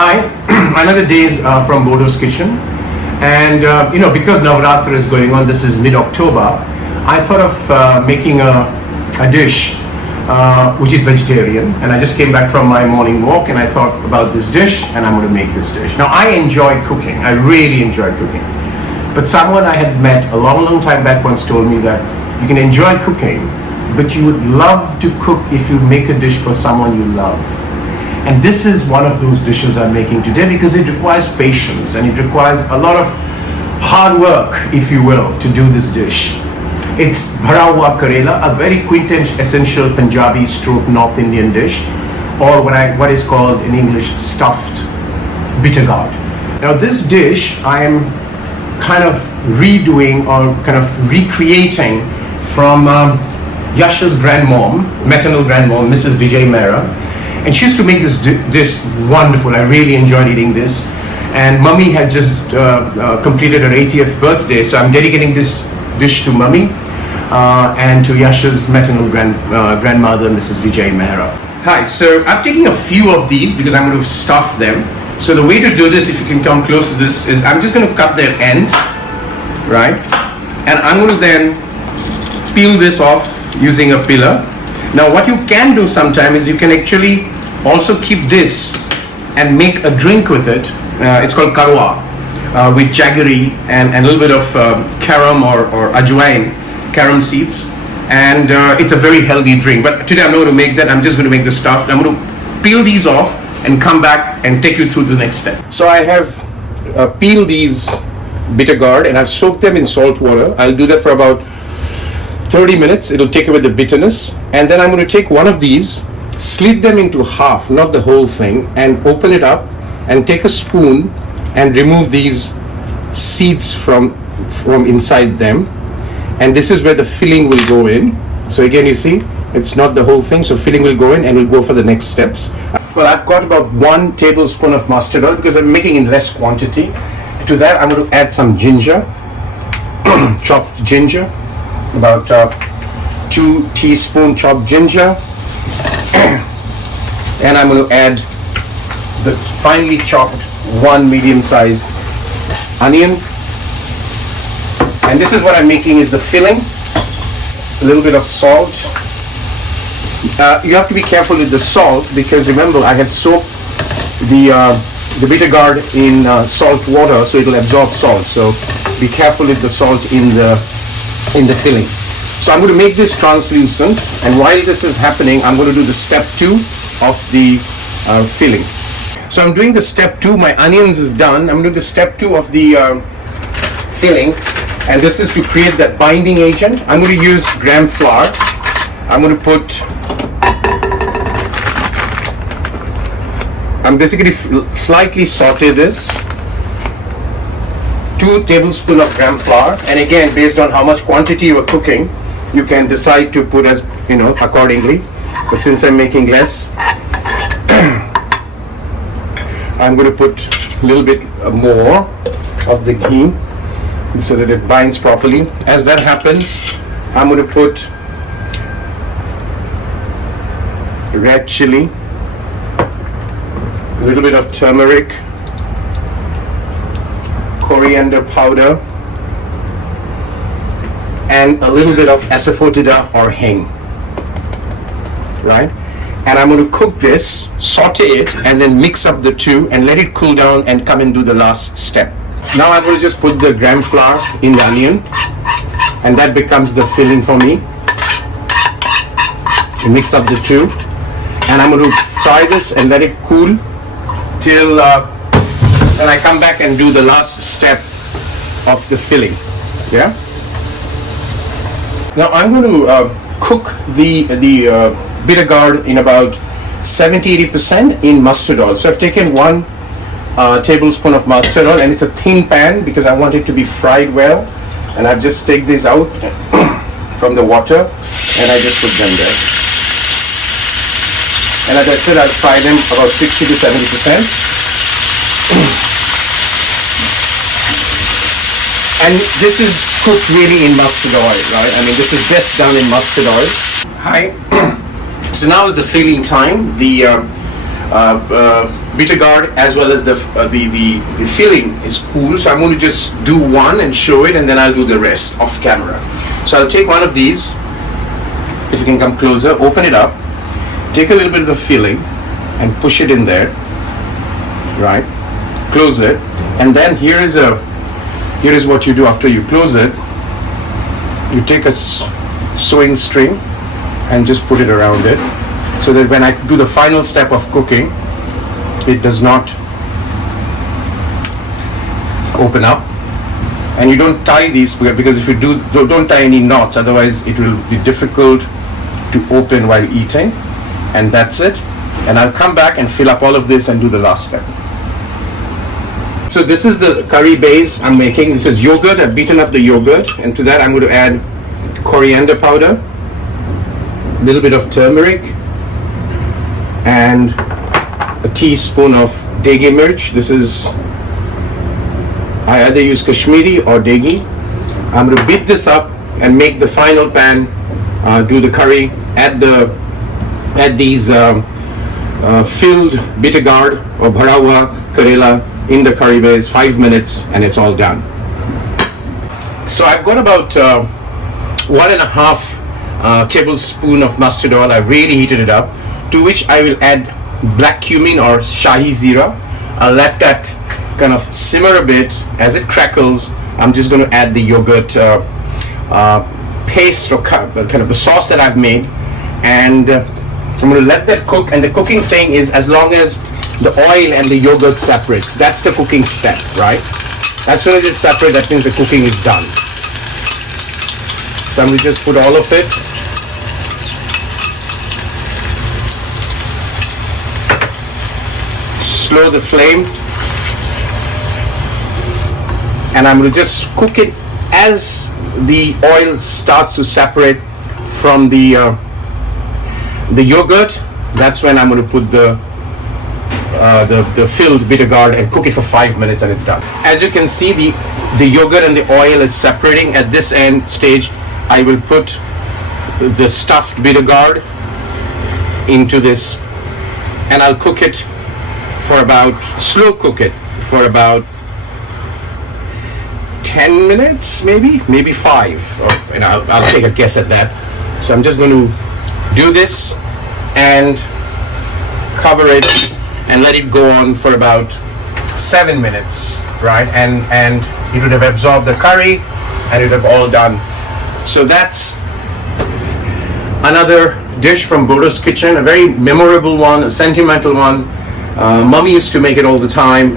Hi, another day is from Bordo's kitchen, and because Navaratri is going on, this is mid-October. I thought of making a dish which is vegetarian, and I just came back from my morning walk, and I thought about this dish, and I'm going to make this dish. Now, I enjoy cooking. I really enjoy cooking, but someone I had met a long time back once told me that you can enjoy cooking, but you would love to cook if you make a dish for someone you love. And this is one of those dishes I'm making today because it requires patience and it requires a lot of hard work, if you will, to do this dish. It's Bhara Karela, a very quintessential Punjabi stroke North Indian dish, or what is called in English stuffed bitter gourd. Now this dish I am kind of redoing or kind of recreating from Yash's grandmom, maternal grandmom, Mrs. Vijay Mehra. And she used to make this dish wonderful. I really enjoyed eating this. And Mummy had just completed her 80th birthday, so I'm dedicating this dish to Mummy and to Yash's maternal grandmother, Mrs. Vijay Mehra. Hi, so I'm taking a few of these because I'm going to stuff them. So the way to do this, if you can come close to this, is I'm just going to cut their ends, right? And I'm going to then peel this off using a peeler. Now what you can do sometime is you can actually also keep this and make a drink with it. It's called karwa with jaggery and a little bit of carom or ajwain, carom seeds, and it's a very healthy drink. But today I'm not going to make that. I'm just going to make the stuff. I'm going to peel these off and come back and take you through the next step. So I have peeled these bitter gourd and I've soaked them in salt water. I'll do that for about 30 minutes. It'll take away the bitterness, and then I'm going to take one of these, slit them into half, not the whole thing, and open it up and take a spoon and remove these seeds from inside them, and this is where the filling will go in. So again, you see, it's not the whole thing, so filling will go in and we'll go for the next steps. Well, I've got about 1 tablespoon of mustard oil because I'm making in less quantity. To that I'm going to add some ginger, chopped ginger, about 2 teaspoons chopped ginger, and I'm going to add the finely chopped 1 medium-sized onion, and this is what I'm making is the filling. A little bit of salt. You have to be careful with the salt because remember I have soaked the bitter gourd in salt water, so it will absorb salt, so be careful with the salt in the filling. So I'm going to make this translucent, and while this is happening I'm going to do the step 2 of the filling. So I'm doing the step 2, my onions is done. I'm going to do the step 2 of the filling, and this is to create that binding agent. I'm going to use gram flour. I'm going to put, I'm basically slightly saute this. 2 tablespoons of gram flour, and again based on how much quantity you are cooking you can decide to put as accordingly, but since I'm making less I'm going to put a little bit more of the ghee so that it binds properly. As that happens, I'm going to put red chilli, a little bit of turmeric, coriander powder, and a little bit of asafaedita or hing, right? And I'm going to cook this, saute it, and then mix up the two and let it cool down and come and do the last step. Now I'm going to just put the gram flour in the onion, and that becomes the filling for me. Mix up the two, and I'm going to fry this and let it cool till then I come back and do the last step of the filling. Yeah. Now I'm going to cook the bitter gourd in about 70-80% in mustard oil. So I've taken 1 tablespoon of mustard oil, and it's a thin pan because I want it to be fried well. And I've just take this out from the water and I just put them there. And as I said, I'll fry them about 60-70%. And this is cooked really in mustard oil, right? I mean, this is best done in mustard oil. Hi. So now is the filling time. The bitter gourd as well as the filling is cool. So I'm going to just do one and show it, and then I'll do the rest off camera. So I'll take one of these. If you can come closer, open it up, take a little bit of the filling and push it in there, right? Close it, and then here is what you do after you close it. You take a sewing string and just put it around it, so that when I do the final step of cooking, it does not open up. And you don't tie these, because if you don't tie any knots, otherwise it will be difficult to open while eating. And that's it. And I'll come back and fill up all of this and do the last step. So this is the curry base I'm making. This is yogurt. I've beaten up the yogurt, and to that I'm going to add coriander powder, a little bit of turmeric, and a teaspoon of Degi mirch. This is, I either use Kashmiri or Degi. I'm going to beat this up and make the final pan, do the curry, add these filled bitter gourd or Bhara Karela in the curry base, 5 minutes, and it's all done. So I've got about 1.5 tablespoon of mustard oil. I've really heated it up, to which I will add black cumin or Shahi Jeera. I'll let that kind of simmer a bit. As it crackles, I'm just going to add the yogurt paste, or kind of the sauce that I've made, and I'm going to let that cook. And the cooking thing is, as long as the oil and the yogurt separates, that's the cooking step, right? As soon as it's separate, that means the cooking is done. So I'm going to just put all of it. Slow the flame, and I'm going to just cook it as the oil starts to separate from the yogurt. That's when I'm going to put the filled bitter gourd and cook it for 5 minutes, and it's done. As you can see, the yogurt and the oil is separating. At this end stage, I will put the stuffed bitter gourd into this, and I'll cook it for slow cook it for about 10 minutes, maybe 5, and I'll take a guess at that. So I'm just going to do this and cover it and let it go on for about 7 minutes, right? And it would have absorbed the curry, and it would have all done. So that's another dish from Bordo's kitchen, a very memorable one, a sentimental one. Mummy used to make it all the time,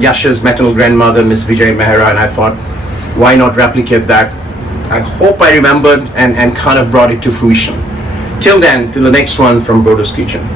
Yash's maternal grandmother, Miss Vijay Mehra, and I thought, why not replicate that? I hope I remembered and kind of brought it to fruition. Till then, till the next one from Bordo's kitchen.